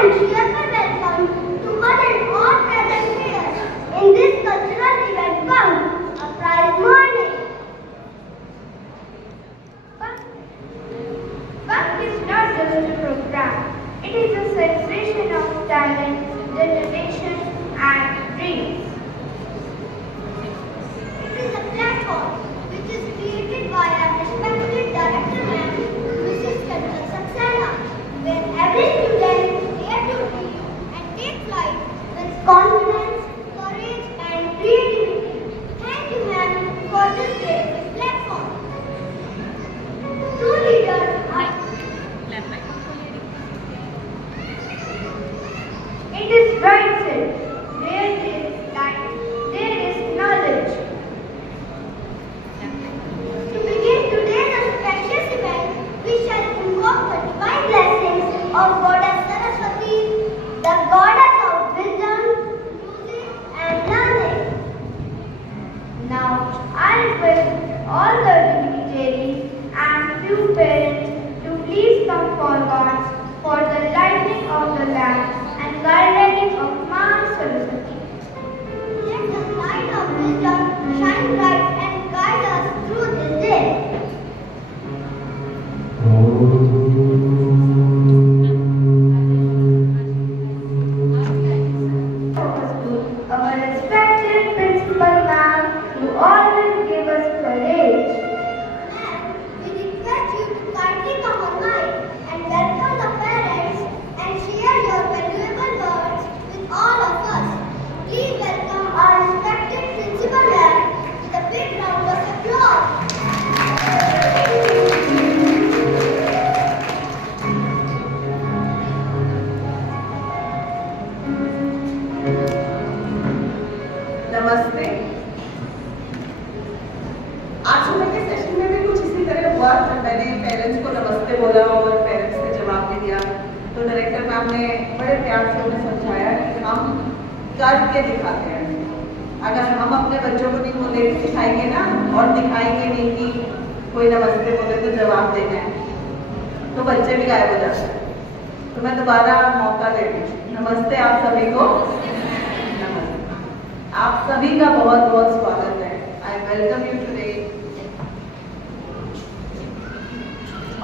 and cheerful welcome to one and all present here in this cultural event Punk, a prize morning. Punk is not just a program, it is a celebration of talent, determination and dreams. It is a platform which is created by our respected director ma'am, Mrs. Kanwal Saxena, where every student dare to dream and take flight with confidence, courage and creativity. Thank you ma'am for this great platform. True leaders are It is right said, where there is light, there is knowledge. To begin today's auspicious event, we shall invoke the divine blessings of Goddess Saraswati, the goddess of wisdom, music, and learning. Now, I request all the dignitaries and few parents to please come forward for the lighting of the lamp and guiding of Ma Saraswati. Let the light of wisdom shine bright and guide us through this day. Our respected principal ma'am, you always give us courage. Ma'am, we request you to kindly come online and welcome the parents and share your valuable words with all of us. Please welcome our respected principal ma'am with a big round of applause. नमस्ते। आज सुबह के session में भी कुछ इसी तरह हुआ था। मैंने पेरेंट्स को नमस्ते बोला और पेरेंट्स ने जवाब भी दिया, तो डायरेक्टर मैम ने बड़े प्यार से उन्हें समझाया कि हम करके दिखाते हैं। अगर हम अपने बच्चों को नहीं बोले सिखाएंगे ना और दिखाएंगे नहीं कि कोई नमस्ते बोले तो जवाब देना है, तो बच्चे भी गायब हो जाते हैं। तो मैं दोबारा मौका दे रही हूँ। नमस्ते आप सभी को। नमस्ते। आप सभी का बहुत बहुत स्वागत है। I welcome you today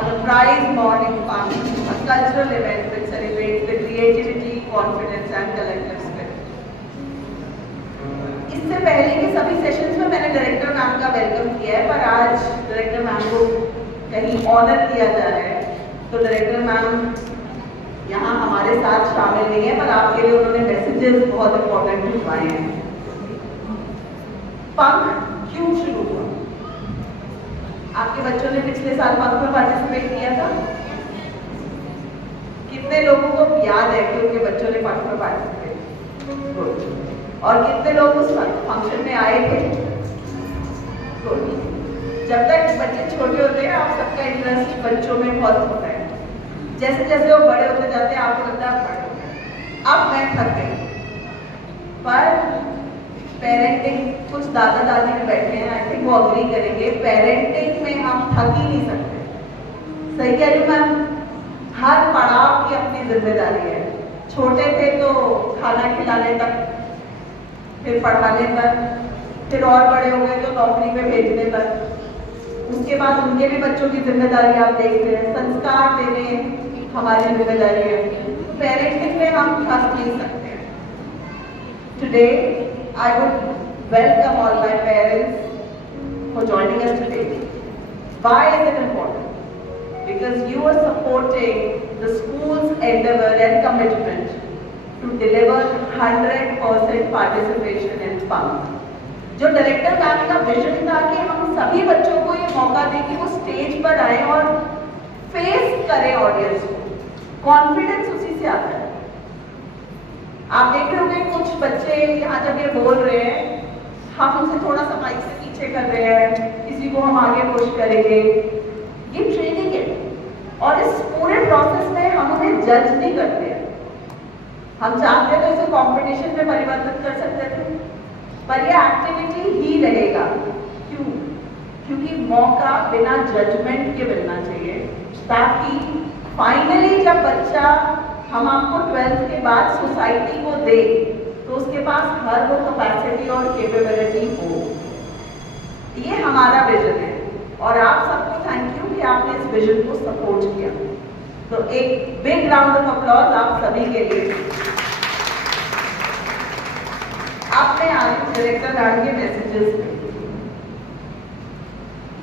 on a prize morning fun, a cultural event which celebrates the creativity, confidence and collective spirit. इससे पहले के सभी सेशंस में मैंने डायरेक्टर मैम का वेलकम किया है, पर आज डायरेक्टर मैम को कहीं ऑनर किया जा रहा है, तो डायरेक्टर मैम यहाँ हमारे साथ शामिल नहीं है, पर आपके लिए उन्होंने मैसेजेस बहुत इंपॉर्टेंट भिजवाए हैं। पंख क्यों शुरू हुआ? आपके बच्चों ने पिछले साल पंख में पार्टिसिपेट किया था? कितने लोगों को याद है कि उनके बच्चों ने पंख में पार्टिसिपेट? गुड। और कितने लोग उस फंक्शन में आए थे? गुड। जब तक बच्चे छोटे होते हैं आप सबका इंटरेस्ट बच्चों में बहुत होता है। जैसे जैसे वो बड़े होते जाते हैं आपको लगता है बड़े हो गए। अब मैं थक गई, पर पेरेंटिंग, कुछ दादा दादी में बैठे हैं, आई थिंक वो अग्री करेंगे, पेरेंटिंग में हम थक ही नहीं सकते। सही कह रही हूँ मैम? हर पड़ाव की अपनी जिम्मेदारी है। छोटे थे तो खाना खिलाने तक, फिर पढ़ाने तक, फिर और बड़े हो गए तो नौकरी में भेजने तक, उसके बाद उनके भी बच्चों की जिम्मेदारी आप देख रहे हैं, संस्कार देने हमारी जिम्मेदारी है। पेरेंटिंग में हम थक नहीं सकते। Today I would welcome all my parents for joining us today. Why is it important? Because you are supporting the school's endeavor and commitment to deliver 100% participation in PUNK. जो डायरेक्टर मैम का vision था कि हम सभी बच्चों को ये मौका दें कि वो स्टेज पर आए और फेस करें ऑडियंस को। कॉन्फिडेंस उसी से आता है। आप देख रहे होंगे कुछ बच्चे यहाँ जब ये बोल रहे हैं, हम उनसे थोड़ा सा माइक से पीछे कर रहे हैं, किसी को हम आगे पुश करेंगे। ये ट्रेनिंग है और इस पूरे प्रोसेस में हम उन्हें जज नहीं करते हैं। हम चाहते तो इसे कंपटीशन में परिवर्तित कर सकते थे, पर ये एक्टिविटी ही रहेगा। क्यों? क्योंकि मौका बिना जजमेंट के मिलना चाहिए, ताकि फाइनली जब बच्चा हम आपको 12th के बाद सोसाइटी को दे तो उसके पास हर वो कैपेसिटी और कैपेबिलिटी हो। ये हमारा विजन है और आप सबको थैंक यू कि आपने इस विजन को सपोर्ट किया। तो एक बिग राउंड ऑफ अप्लॉज आप सभी के लिए। आपने आज डायरेक्टर मैम के मैसेजेस पे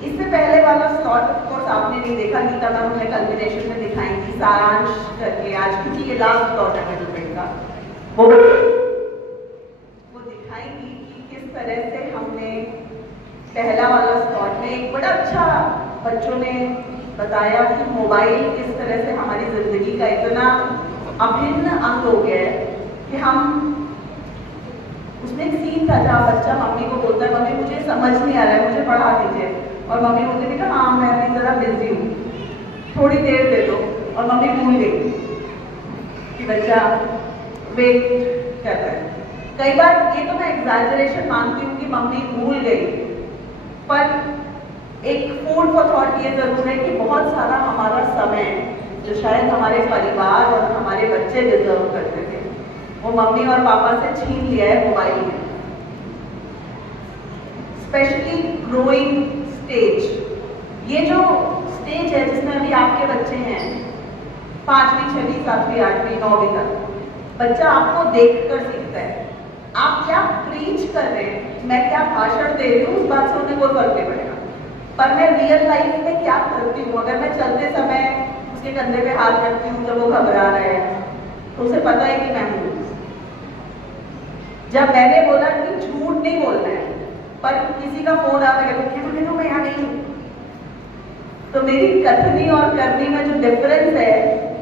इससे पहले वाला स्लॉट ऑफ कोर्स आपने नहीं देखा, गीता मैम ने कल्मिनेशन में दिखाई थी सारांश करके, आज की ये लास्ट स्लॉट है मिडलमेंट का, वो दिखाएंगी कि किस तरह से हमने पहला वाला स्लॉट में एक बड़ा अच्छा बच्चों ने बताया कि मोबाइल किस तरह से हमारी जिंदगी का इतना अभिन्न अंग हो गया है कि हम, उसमें एक सीन था जहाँ बच्चा मम्मी को बोलता है मम्मी मुझे समझ नहीं आ रहा है, मुझे पढ़ा दीजिए, और मम्मी बोलती थी कि हाँ मैं अभी ज़रा बिजी हूँ, थोड़ी देर दे दो, और मम्मी भूल गई कि बच्चा वेट कर रहा है। कई बार ये तो मैं एग्जैजरेशन मानती हूँ कि मम्मी भूल गई, पर एक फूड फॉर थॉट ये जरूर है कि बहुत सारा हमारा समय जो शायद हमारे परिवार और हमारे बच्चे डिजर्व करते थे वो मम्मी और पापा से छीन लिया है मोबाइल में। स्पेशली ग्रोइंग स्टेज, ये जो स्टेज है जिसमें अभी आपके बच्चे हैं 5वीं 6वीं 7वीं 8वीं 9वीं तक, बच्चा आपको देखकर सीखता है। आप क्या प्रीच कर रहे हैं, मैं क्या भाषण दे रही हूँ, उस बात से उन्हें कोई फर्क नहीं पड़ेगा, पर मैं रियल लाइफ में क्या करती हूँ। अगर मैं चलते समय उसके कंधे पे हाथ रखती हूँ जब वो घबरा रहा है तो उसे पता है कि मैं हूँ। जब मैंने बोला कि झूठ नहीं बोलना है, पर किसी का फोन आ गया तो मैं यहाँ नहीं हूँ, तो मेरी कथनी और करनी में जो डिफरेंस है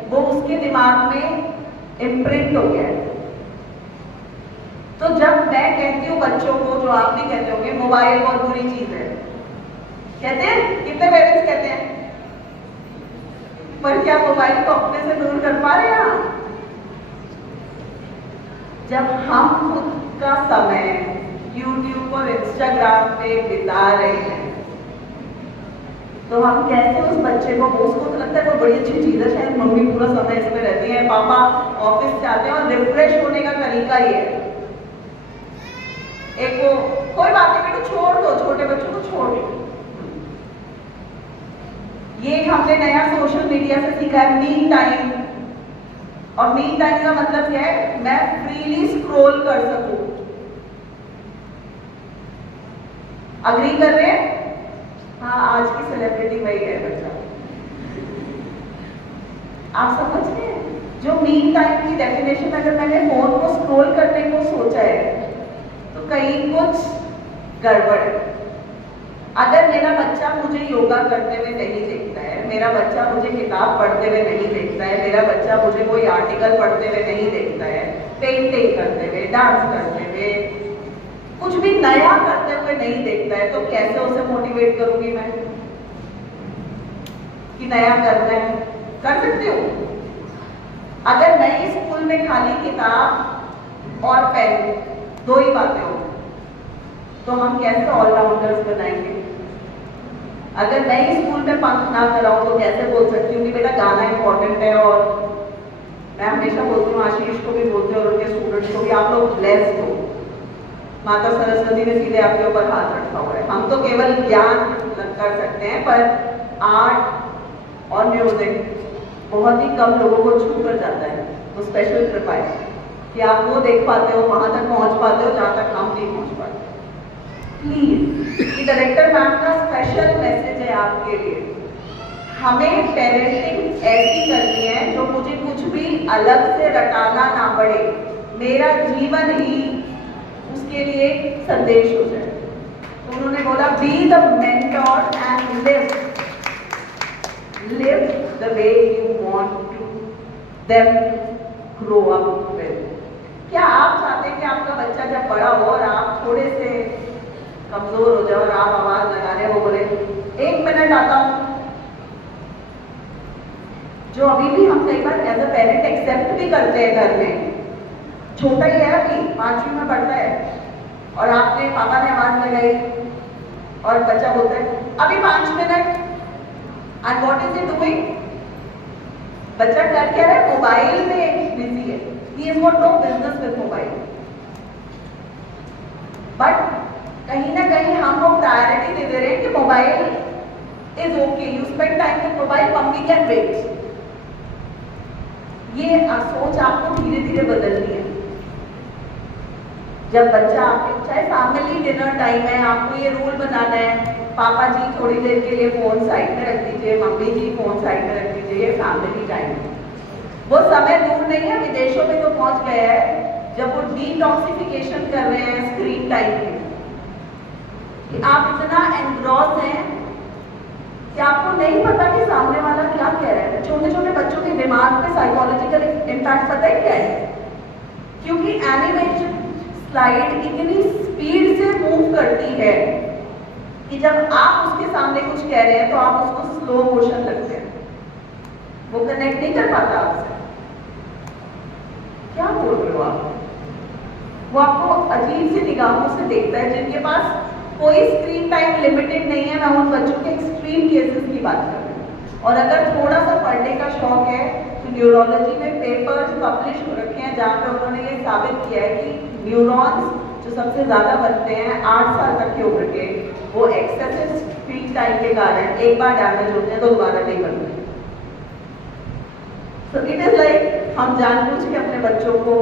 वो उसके दिमाग में इम्प्रिंट हो गया है। तो जब मैं कहती हूँ बच्चों को, जो आप भी कहते होंगे मोबाइल बहुत बुरी चीज है, कहते हैं, कितने पेरेंट्स कहते हैं, पर क्या मोबाइल को अपने से दूर कर पा रहे हैं आप? जब हम खुद का समय YouTube और Instagram पे बिता रहे हैं तो हम कैसे उस बच्चे को, उसको तो लगता है कोई बड़ी अच्छी चीज है, शायद मम्मी पूरा समय इसमें रहती है, पापा ऑफिस जाते हैं, और रिफ्रेश होने का तरीका ये है। एक वो कोई बात नहीं बेटा छोड़ दो, छोटे बच्चों को छोड़ दो। ये हमने नया सोशल मीडिया से सीखा है, मी टाइम। और मी टाइम का मतलब क्या है, मैं फ्रीली स्क्रॉल कर सकूं। अग्री कर रहे हैं? हाँ, आज की सेलिब्रिटी वही है बच्चा। आप समझ रहे हैं? जो मी टाइम की डेफिनेशन, अगर मैंने फोन को स्क्रॉल करने को सोचा है तो कहीं कुछ गड़बड़ है। अगर मेरा बच्चा मुझे योगा करते हुए नहीं देखता है, मेरा बच्चा मुझे किताब पढ़ते हुए नहीं देखता है, मेरा बच्चा मुझे कोई आर्टिकल पढ़ते हुए नहीं देखता है, पेंटिंग करते हुए, डांस करते हुए, कुछ भी नया करते हुए नहीं देखता है, तो कैसे उसे मोटिवेट करूंगी मैं कि नया करना है? कर सकती हूँ? अगर नई स्कूल में खाली किताब और पेन, दो ही बातें हो, तो हम कैसे ऑलराउंडर्स बनाएंगे? अगर नई स्कूल में पंख ना कराऊं तो कैसे बोल सकती हूँ कि बेटा गाना इंपॉर्टेंट है? और मैं हमेशा बोलती हूँ, आशीष को भी बोलती हूँ और उनके स्टूडेंट्स को भी, आप लोग ब्लेस्ड हो, माता सरस्वती ने सीधे आपके ऊपर हाथ रखा हुआ है। हम तो केवल ज्ञान कर सकते हैं, पर आर्ट और म्यूजिक बहुत ही कम लोगों को छू कर जाता है। तो स्पेशल कृपा है कि आप वो देख पाते हो, वहां तक पहुंच पाते हो जहां तक हम नहीं पहुंच पाते। प्लीज, ये डायरेक्टर मैम का स्पेशल मैसेज है आपके लिए। हमें पेरेंटिंग ऐसी करनी है जो मुझे कुछ भी अलग से रटाना ना पड़े, मेरा जीवन ही उसके लिए संदेश हो जाए। तो उन्होंने बोला, be the mentor and live the way you want to them grow up with। क्या आप चाहते हैं कि आपका बच्चा जब बड़ा हो और आप थोड़े से कमजोर हो जाओ और आप आवाज लगा रहे हो, बोले 1 मिनट आता हूं? जो अभी भी हम कई बार एज अ पेरेंट एक्सेप्ट भी करते हैं घर में, छोटा ही है अभी 5वीं में पढ़ता है, और आपने पापा ने आवाज लगाई और बच्चा बोलता है अभी 5 minute, and what is he doing? बच्चा कर क्या रहा है, मोबाइल में बिजी है। He is not know business with mobile, but कहीं ना कहीं हम लोग प्रायोरिटी दे दे रहे हैं कि mobile is okay, you spend time with mobile, mummy can wait. ये सोच आपको धीरे धीरे बदलनी है। जब बच्चा आपके, चाहे फैमिली डिनर टाइम है, आपको ये रूल बनाना है, पापा जी थोड़ी देर के लिए फोन साइड में रख दीजिए, मम्मी जी फोन साइड में रख दीजिए, ये फैमिली टाइम है। वो समय दूर नहीं है, विदेशों में तो पहुंच गया है जब वो डिटॉक्सिफिकेशन कर रहे हैं स्क्रीन टाइम के, कि आप इतना एनग्रॉस हैं कि आपको नहीं पता कि सामने वाला क्या कह रहा है। छोटे छोटे बच्चों के दिमाग पे साइकोलॉजिकल इम्पैक्ट पता है क्या है? क्योंकि एनिमेशन स्लाइड इतनी स्पीड से मूव करती है कि जब आप उसके सामने कुछ कह रहे हैं तो आप उसको स्लो मोशन लगते हैं, वो कनेक्ट नहीं कर पाता आपसे। क्या बोल रहे हो आप? वो आपको अजीब सी निगाहों से देखता है। जिनके पास कोई स्क्रीन टाइम लिमिटेड नहीं है, मैं उन बच्चों के एक्सट्रीम केसेस की बात कर रही हूँ। और अगर थोड़ा सा पढ़ने का शौक है तो न्यूरोलॉजी में पेपर्स पब्लिश हो रखे हैं जहाँ पे उन्होंने ये साबित किया है कि न्यूरॉन्स जो सबसे ज्यादा बनते हैं 8 साल तक की उम्र के, वो एक्सेसिव स्क्रीन टाइम के कारण एक बार डैमेज होते हैं तो दोबारा नहीं बनते। सो इट इज लाइक हम जानबूझ के अपने बच्चों को,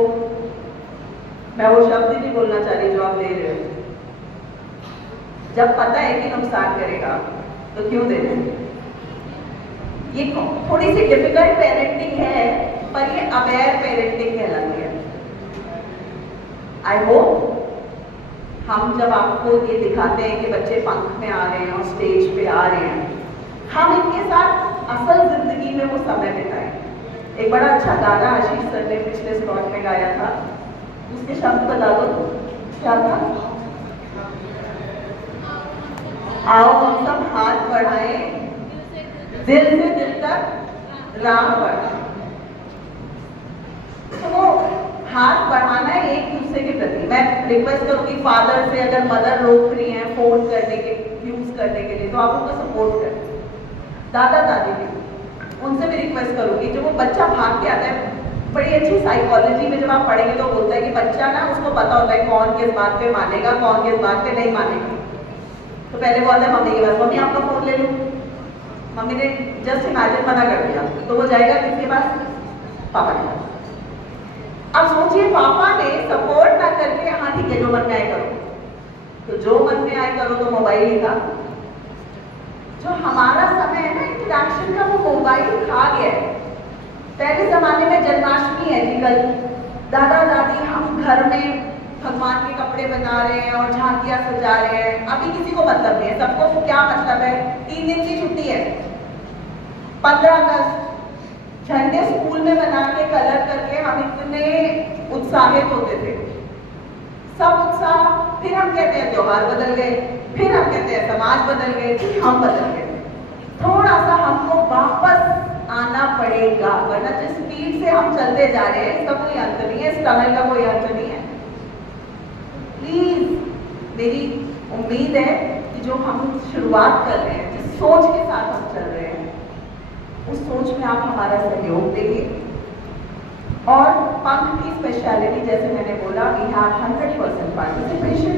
मैं वो शब्द ही नहीं बोलना चाह रही जो आप दे रहे हो, जब पता है कि नुकसान करेगा तो क्यों दे रहे हैं। ये थोड़ी सी डिफिकल्ट पेरेंटिंग है, पर ये अवेयर पेरेंटिंग कहलाती है। आई होप हम जब आपको ये दिखाते हैं कि बच्चे पंख में आ रहे हैं और स्टेज पे आ रहे हैं, हम इनके साथ असल जिंदगी में वो समय बिताएं। एक बड़ा अच्छा गाना आशीष सर ने पिछले स्लॉट में गाया था, उसके शब्द बता दो क्या था? आओ हम सब हाथ बढ़ाएं, दिल से दिल तक राह बढ़ाएं। तो वो हाथ बढ़ाना है एक दूसरे के प्रति। मैं रिक्वेस्ट करूंगी फादर से, अगर मदर रोक रही हैं फोन करने के यूज करने के लिए तो आप उनको सपोर्ट करें। दादा दादी भी, उनसे भी रिक्वेस्ट करूंगी, जब वो बच्चा भाग के आता है, बड़ी अच्छी साइकोलॉजी में जब आप पढ़ेंगे तो बोलता है कि बच्चा ना, उसको पता होता है कौन किस बात पे मानेगा, कौन किस बात पे नहीं मानेगा। तो पहले वो आता है मम्मी के पास, मम्मी आपका फोन ले लूं। मम्मी ने जस्ट इमेजिन मना कर दिया तो वो जाएगा किसके पास? पापा के पास। अब सोचिए पापा ने सपोर्ट ना करके, हाँ ठीक है जो मन में आए करो, तो जो मन में आए करो तो मोबाइल ही था। जो हमारा समय है ना इंटरेक्शन का, वो मोबाइल खा गया है। पहले जमाने में जन्माष्टमी है जी, कल दादा दादी हम घर में भगवान के कपड़े बना रहे हैं और झांकियां सजा रहे हैं। अभी किसी को मतलब नहीं है, सबको क्या मतलब है, 3 दिन की छुट्टी है। 15 अगस्त झंडे स्कूल में बना के कलर करके हम इतने उत्साहित होते थे, सब उत्साह। फिर हम कहते हैं त्योहार बदल गए, फिर हम कहते हैं समाज बदल गए, फिर हम बदल गए। थोड़ा सा हमको वापस आना पड़ेगा, वरना जिस स्पीड से हम चलते जा रहे हैं इसका कोई अंत नहीं है, इस टनल का कोई अंत नहीं है। प्लीज, मेरी उम्मीद है कि जो हम शुरुआत कर रहे हैं, जिस सोच के साथ हम चल रहे हैं, उस सोच में आप हमारा सहयोग देंगे। और पंख की स्पेशलिटी, जैसे मैंने बोला, वी हैव 100% पार्टिसिपेशन।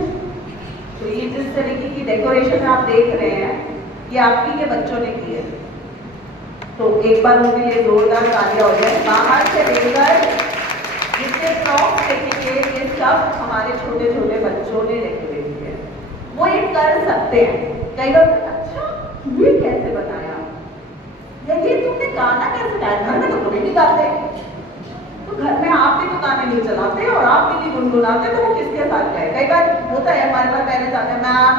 तो ये जिस तरीके की डेकोरेशन आप देख रहे हैं, ये आपकी के बच्चों ने की है, तो एक बार उनके लिए जोरदार तालियां हो जाए। बाहर से लेकर जितने प्रॉप्स देखेंगे, ये सब हमारे छोटे छोटे बच्चों ने डेकोरेट किया है। वो ये कर सकते हैं। कई बार अच्छा ये कैसे बनाया, या ये तुमने गाना कैसे गाया, घर में तो कोई नहीं गाते, तो घर में आप भी तो गाने नहीं चलाते और आप भी नहीं गुनगुनाते, तो वो किसके साथ गए? कई बार होता है हमारे पास पेरेंट्स आते हैं, ma'am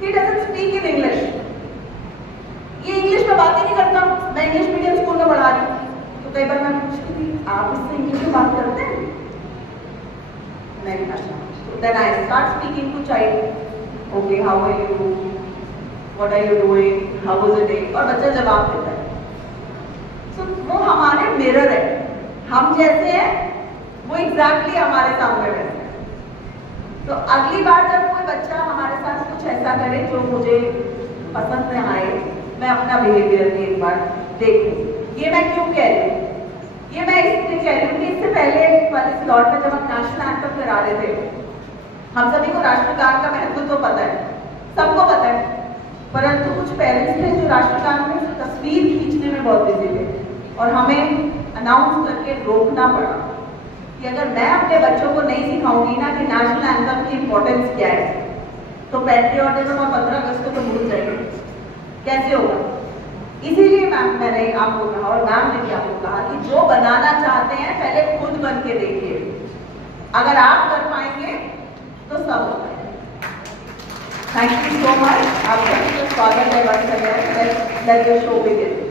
he doesn't speak in English, ये इंग्लिश में बात ही नहीं करता, मैं इंग्लिश मीडियम स्कूल में पढ़ा रही हूँ। तो कई बार मैं पूछती थी, आप इससे इंग्लिश में बात करते हैं? नहीं अच्छा। Then I start speaking to child, okay how are you, what are you doing, how was the day, और बच्चा जवाब देता है। सो वो हमारे मिरर है, हम जैसे हैं वो एग्जैक्टली हमारे सामने वैसे हैं। तो अगली बार जब कोई बच्चा हमारे साथ कुछ ऐसा करे जो मुझे पसंद न आए, मैं अपना बिहेवियर भी एक बार देखो, ये मैं क्यों कह रही हूँ? ये मैं इसलिए कह रही हूँ कि इससे पहले वाले स्लॉट में जब हम नेशनल एंथम करा रहे थे, हम सभी को राष्ट्रगान का महत्व तो पता है, सबको पता है, परंतु कुछ पेरेंट्स थे जो राष्ट्रगान में तस्वीर खींचने में बहुत बिजी थे और हमें अनाउंस करके रोकना पड़ा कि अगर मैं अपने बच्चों को नहीं सिखाऊंगी ना कि नेशनल एंथम की इंपॉर्टेंस क्या है, तो पैट्रियटिज्म और 15 अगस्त को तो भूल जाएंगे, कैसे होगा? इसीलिए मैंने आपको कहा और मैम ने भी आपको कहा कि जो बनाना चाहते हैं पहले खुद बन के देखिए, अगर आप कर पाएंगे तो सब हो पाएगा। थैंक यू सो मच, आपका स्वागत है। Let your show begin.